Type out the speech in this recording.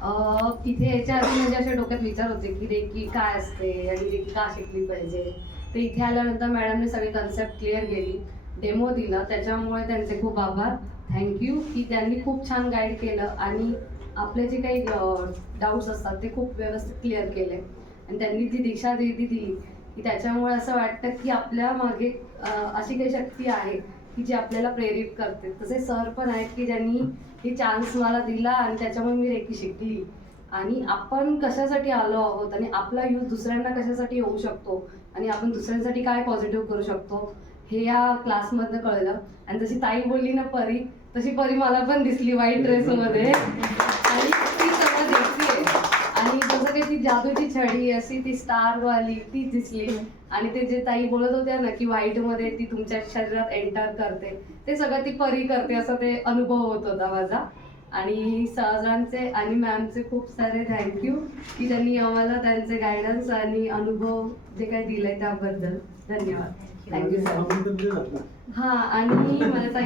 इथे याच्या आधी म्हणजे असे डोक्यात विचार होते की रेकी काय असते आणि रेकी का शिकली पाहिजे. तर इथे आल्यानंतर मॅडमने सगळी कन्सेप्ट क्लिअर केली, डेमो दिला, त्याच्यामुळे त्यांचे खूप आभार. थँक्यू की त्यांनी खूप छान गाईड केलं आणि आपले जे काही डाऊट्स असतात ते खूप व्यवस्थित क्लिअर केले. आणि त्यांनी जी दिशा दिली की त्याच्यामुळे असं वाटतं की आपल्या मागे अशी काही शक्ती आहे की जी आपल्याला प्रेरित करते. तसे सर पण आहेत की ज्यांनी ही चान्स मला दिला आणि त्याच्यामुळे मी रेकी शिकली. आणि आपण कशासाठी आलो आहोत आणि आपला यूज दुसऱ्यांना कशासाठी होऊ शकतो आणि आपण दुसऱ्यांसाठी काय पॉझिटिव्ह करू शकतो हे या क्लासमधनं कळलं. आणि जशी ताई बोलली ना परी, तशी परी मला पण दिसली व्हाईट ड्रेसमध्ये आणि ती सगळं दिसली. आणि जसं काही ती जादूची छडी अशी ती स्टारवाली ती दिसली. आणि ते जे ताई बोलत होत्या ना की व्हाईटमध्ये ती तुमच्या शरीरात एंटर करते, ते सगळं ती परी करते असं ते अनुभव होत होता माझा. आणि सरांचे आणि मॅमचे खूप सारे थँक्यू की त्यांनी आम्हाला त्यांचे गायडन्स आणि अनुभव जे काही दिले त्याबद्दल धन्यवाद. Thank you sir. हां, आणि मला